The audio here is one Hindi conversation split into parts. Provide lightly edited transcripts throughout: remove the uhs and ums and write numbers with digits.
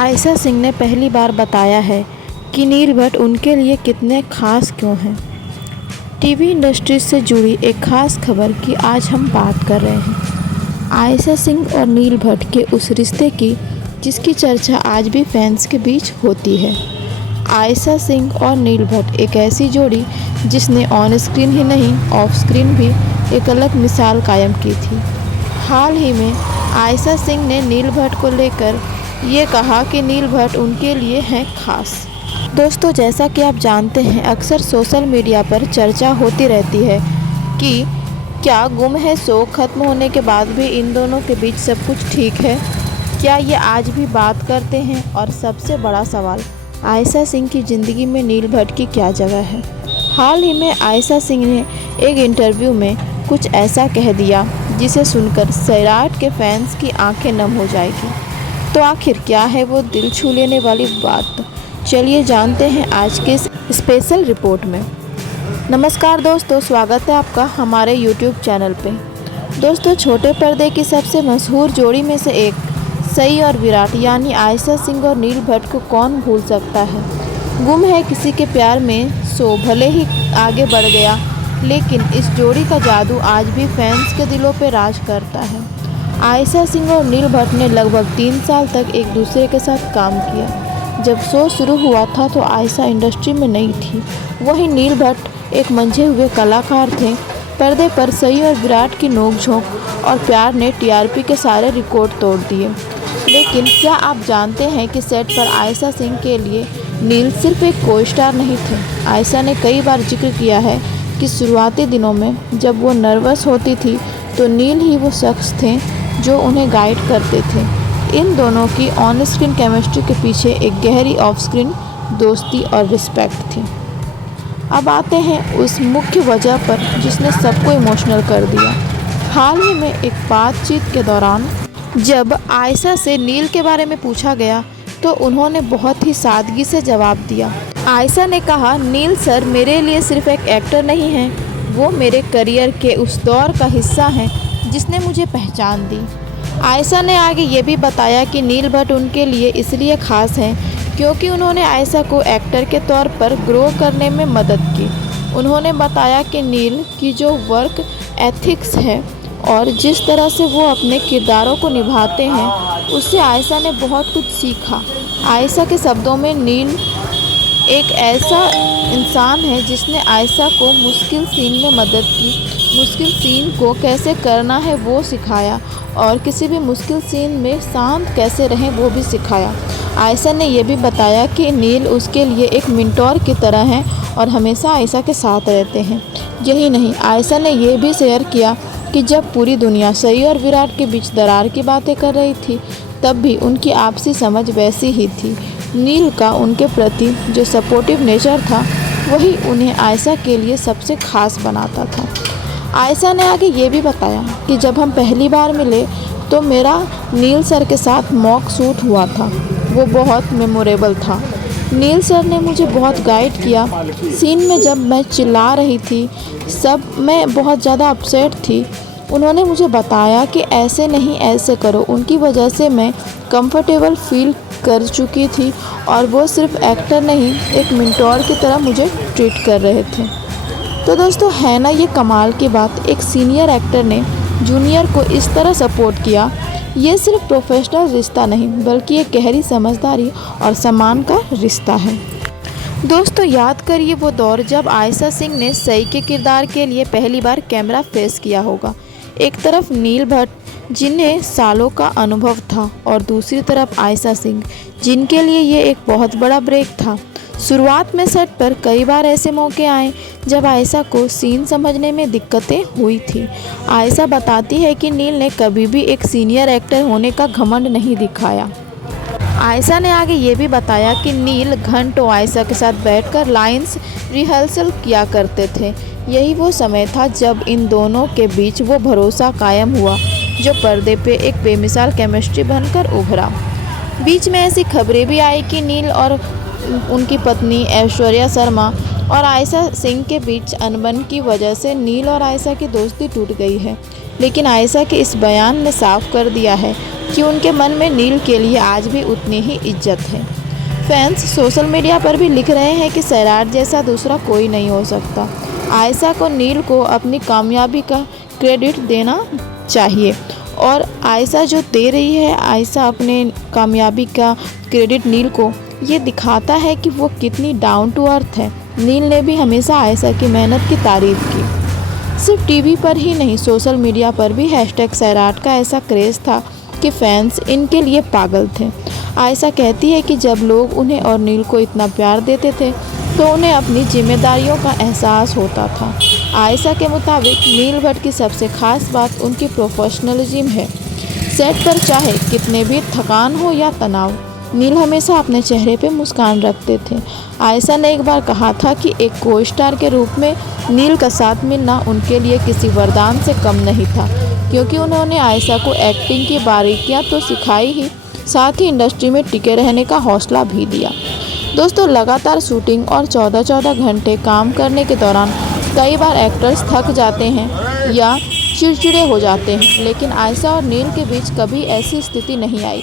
आयशा सिंह ने पहली बार बताया है कि नील भट्ट उनके लिए कितने खास क्यों हैं। टीवी इंडस्ट्री से जुड़ी एक खास खबर की आज हम बात कर रहे हैं। आयशा सिंह और नील भट्ट के उस रिश्ते की जिसकी चर्चा आज भी फैंस के बीच होती है। आयशा सिंह और नील भट्ट एक ऐसी जोड़ी जिसने ऑन स्क्रीन ही नहीं ऑफ स्क्रीन भी एक अलग मिसाल कायम की थी। हाल ही में आयशा सिंह ने नील भट्ट को लेकर ये कहा कि नील भट्ट उनके लिए हैं खास। दोस्तों, जैसा कि आप जानते हैं, अक्सर सोशल मीडिया पर चर्चा होती रहती है कि क्या गुम है शो ख़त्म होने के बाद भी इन दोनों के बीच सब कुछ ठीक है, क्या ये आज भी बात करते हैं। और सबसे बड़ा सवाल, आयशा सिंह की ज़िंदगी में नील भट्ट की क्या जगह है। हाल ही में आयशा सिंह ने एक इंटरव्यू में कुछ ऐसा कह दिया जिसे सुनकर सैराट के फैंस की आंखें नम हो जाएगी। तो आखिर क्या है वो दिल छू लेने वाली बात, चलिए जानते हैं आज के स्पेशल रिपोर्ट में। नमस्कार दोस्तों, स्वागत है आपका हमारे यूट्यूब चैनल पे। दोस्तों, छोटे पर्दे की सबसे मशहूर जोड़ी में से एक सई और विराट यानी आयशा सिंह और नील भट्ट को कौन भूल सकता है। गुम है किसी के प्यार में शो भले ही आगे बढ़ गया, लेकिन इस जोड़ी का जादू आज भी फैंस के दिलों पे राज करता है। आयशा सिंह और नील भट्ट ने लगभग 3 साल तक एक दूसरे के साथ काम किया। जब शो शुरू हुआ था तो आयशा इंडस्ट्री में नहीं थी, वहीं नील भट्ट एक मंझे हुए कलाकार थे। पर्दे पर सई और विराट की नोकझोंक और प्यार ने टीआरपी के सारे रिकॉर्ड तोड़ दिए। लेकिन क्या आप जानते हैं कि सेट पर आयशा सिंह के लिए नील सिर्फ एक को स्टार नहीं थे। आयशा ने कई बार जिक्र किया है कि शुरुआती दिनों में जब वो नर्वस होती थी तो नील ही वो शख्स थे जो उन्हें गाइड करते थे। इन दोनों की ऑन स्क्रीन केमिस्ट्री के पीछे एक गहरी ऑफ स्क्रीन दोस्ती और रिस्पेक्ट थी। अब आते हैं उस मुख्य वजह पर जिसने सबको इमोशनल कर दिया। हाल ही में एक बातचीत के दौरान जब आयशा से नील के बारे में पूछा गया तो उन्होंने बहुत ही सादगी से जवाब दिया। आयशा ने कहा, नील सर मेरे लिए सिर्फ एक एक्टर नहीं हैं, वो मेरे करियर के उस दौर का हिस्सा हैं जिसने मुझे पहचान दी। आयशा ने आगे ये भी बताया कि नील भट्ट उनके लिए इसलिए ख़ास हैं क्योंकि उन्होंने आयशा को एक्टर के तौर पर ग्रो करने में मदद की। उन्होंने बताया कि नील की जो वर्क एथिक्स है और जिस तरह से वो अपने किरदारों को निभाते हैं, उससे आयशा ने बहुत कुछ सीखा। आयशा के शब्दों में नील एक ऐसा इंसान है जिसने आयशा को मुश्किल सीन में मदद की, मुश्किल सीन को कैसे करना है वो सिखाया और किसी भी मुश्किल सीन में शांत कैसे रहें वो भी सिखाया। आयशा ने यह भी बताया कि नील उसके लिए एक मेंटोर की तरह हैं और हमेशा आयशा के साथ रहते हैं। यही नहीं, आयशा ने यह भी शेयर किया कि जब पूरी दुनिया सई और विराट के बीच दरार की बातें कर रही थी तब भी उनकी आपसी समझ वैसी ही थी। नील का उनके प्रति जो सपोर्टिव नेचर था वही उन्हें आयशा के लिए सबसे खास बनाता था। आयशा ने आगे ये भी बताया कि जब हम पहली बार मिले तो मेरा नील सर के साथ मॉक शूट हुआ था, वो बहुत मेमोरेबल था। नील सर ने मुझे बहुत गाइड किया। सीन में जब मैं चिल्ला रही थी मैं बहुत ज़्यादा अपसेट थी। उन्होंने मुझे बताया कि ऐसे नहीं ऐसे करो। उनकी वजह से मैं कंफर्टेबल फील कर चुकी थी और वो सिर्फ एक्टर नहीं, एक मेंटोर की तरह मुझे ट्रीट कर रहे थे। तो दोस्तों, है ना ये कमाल की बात, एक सीनियर एक्टर ने जूनियर को इस तरह सपोर्ट किया। ये सिर्फ प्रोफेशनल रिश्ता नहीं बल्कि एक गहरी समझदारी और सम्मान का रिश्ता है। दोस्तों, याद करिए वो दौर जब आयशा सिंह ने सई के किरदार के लिए पहली बार कैमरा फेस किया होगा। एक तरफ नील भट्ट जिन्हें सालों का अनुभव था और दूसरी तरफ आयशा सिंह जिनके लिए ये एक बहुत बड़ा ब्रेक था। शुरुआत में सेट पर कई बार ऐसे मौके आए जब आयशा को सीन समझने में दिक्कतें हुई थी। आयशा बताती है कि नील ने कभी भी एक सीनियर एक्टर होने का घमंड नहीं दिखाया। आयशा ने आगे ये भी बताया कि नील घंटों आयशा के साथ बैठकर लाइंस रिहर्सल किया करते थे। यही वो समय था जब इन दोनों के बीच वो भरोसा कायम हुआ जो पर्दे पे एक बेमिसाल केमिस्ट्री बनकर उभरा। बीच में ऐसी खबरें भी आई कि नील और उनकी पत्नी ऐश्वर्या शर्मा और आयशा सिंह के बीच अनबन की वजह से नील और आयशा की दोस्ती टूट गई है। लेकिन आयशा के इस बयान ने साफ कर दिया है कि उनके मन में नील के लिए आज भी उतनी ही इज्जत है। फैंस सोशल मीडिया पर भी लिख रहे हैं कि सैराट जैसा दूसरा कोई नहीं हो सकता। आयशा को नील को अपनी कामयाबी का क्रेडिट देना चाहिए और आयशा जो दे रही है, आयशा अपने कामयाबी का क्रेडिट नील को, ये दिखाता है कि वो कितनी डाउन टू अर्थ है। नील ने भी हमेशा आयशा की मेहनत की तारीफ की। सिर्फ टीवी पर ही नहीं, सोशल मीडिया पर भी #सैराट का ऐसा क्रेज़ था कि फैंस इनके लिए पागल थे। आयशा कहती है कि जब लोग उन्हें और नील को इतना प्यार देते थे तो उन्हें अपनी जिम्मेदारियों का एहसास होता था। आयशा के मुताबिक नील भट्ट की सबसे खास बात उनकी प्रोफेशनलिज्म है। सेट पर चाहे कितने भी थकान हो या तनाव, नील हमेशा अपने चेहरे पे मुस्कान रखते थे। आयशा ने एक बार कहा था कि एक को स्टार के रूप में नील का साथ मिलना उनके लिए किसी वरदान से कम नहीं था, क्योंकि उन्होंने आयशा को एक्टिंग की बारीकियां तो सिखाई ही, साथ ही इंडस्ट्री में टिके रहने का हौसला भी दिया। दोस्तों, लगातार शूटिंग और 14-14 घंटे काम करने के दौरान कई बार एक्टर्स थक जाते हैं या चिड़चिड़े हो जाते हैं, लेकिन आयशा और नील के बीच कभी ऐसी स्थिति नहीं आई।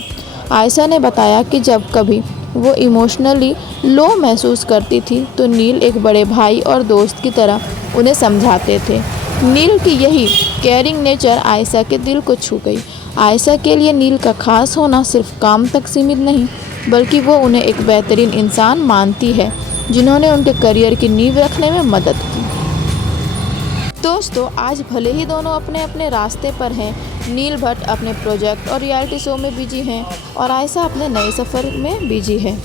आयशा ने बताया कि जब कभी वो इमोशनली लो महसूस करती थी तो नील एक बड़े भाई और दोस्त की तरह उन्हें समझाते थे। नील की यही केयरिंग नेचर आयशा के दिल को छू गई। आयशा के लिए नील का खास होना सिर्फ काम तक सीमित नहीं, बल्कि वो उन्हें एक बेहतरीन इंसान मानती है जिन्होंने उनके करियर की नींव रखने में मदद की। दोस्तों, आज भले ही दोनों अपने अपने रास्ते पर हैं, नील भट्ट अपने प्रोजेक्ट और रियलिटी शो में बिजी हैं और आयशा अपने नए सफ़र में बिजी है,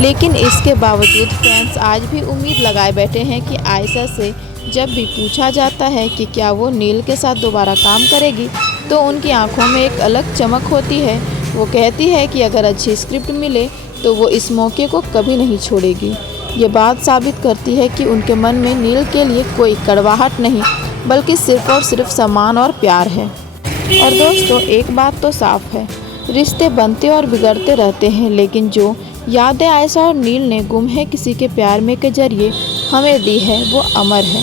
लेकिन इसके बावजूद फैंस आज भी उम्मीद लगाए बैठे हैं कि आयशा से जब भी पूछा जाता है कि क्या वो नील के साथ दोबारा काम करेगी, तो उनकी आंखों में एक अलग चमक होती है। वो कहती है कि अगर अच्छी स्क्रिप्ट मिले तो वो इस मौके को कभी नहीं छोड़ेगी। ये बात साबित करती है कि उनके मन में नील के लिए कोई कड़वाहट नहीं, बल्कि सिर्फ और सिर्फ सम्मान और प्यार है। और दोस्तों, एक बात तो साफ है, रिश्ते बनते और बिगड़ते रहते हैं, लेकिन जो यादें आयशा और नील ने गुम है किसी के प्यार में के जरिए हमें दी है, वो अमर है।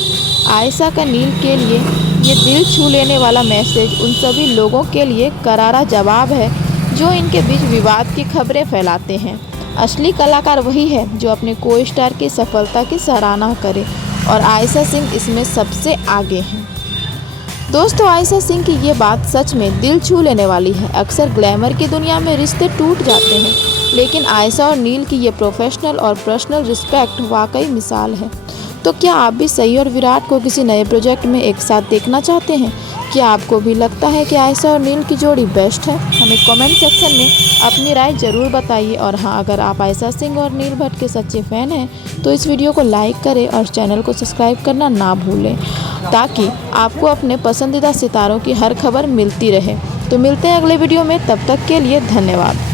आयशा का नील के लिए ये दिल छू लेने वाला मैसेज उन सभी लोगों के लिए करारा जवाब है जो इनके बीच विवाद की खबरें फैलाते हैं। असली कलाकार वही है जो अपने को स्टार की सफलता की सराहना करे, और आयशा सिंह इसमें सबसे आगे हैं। दोस्तों, आयशा सिंह की ये बात सच में दिल छू लेने वाली है। अक्सर ग्लैमर की दुनिया में रिश्ते टूट जाते हैं, लेकिन आयशा और नील की ये प्रोफेशनल और पर्सनल रिस्पेक्ट वाकई मिसाल है। तो क्या आप भी सई और विराट को किसी नए प्रोजेक्ट में एक साथ देखना चाहते हैं? क्या आपको भी लगता है कि आयशा और नील की जोड़ी बेस्ट है? हमें कमेंट सेक्शन में अपनी राय ज़रूर बताइए। और हाँ, अगर आप आयशा सिंह और नील भट्ट के सच्चे फ़ैन हैं तो इस वीडियो को लाइक करें और चैनल को सब्सक्राइब करना ना भूलें, ताकि आपको अपने पसंदीदा सितारों की हर खबर मिलती रहे। तो मिलते हैं अगले वीडियो में, तब तक के लिए धन्यवाद।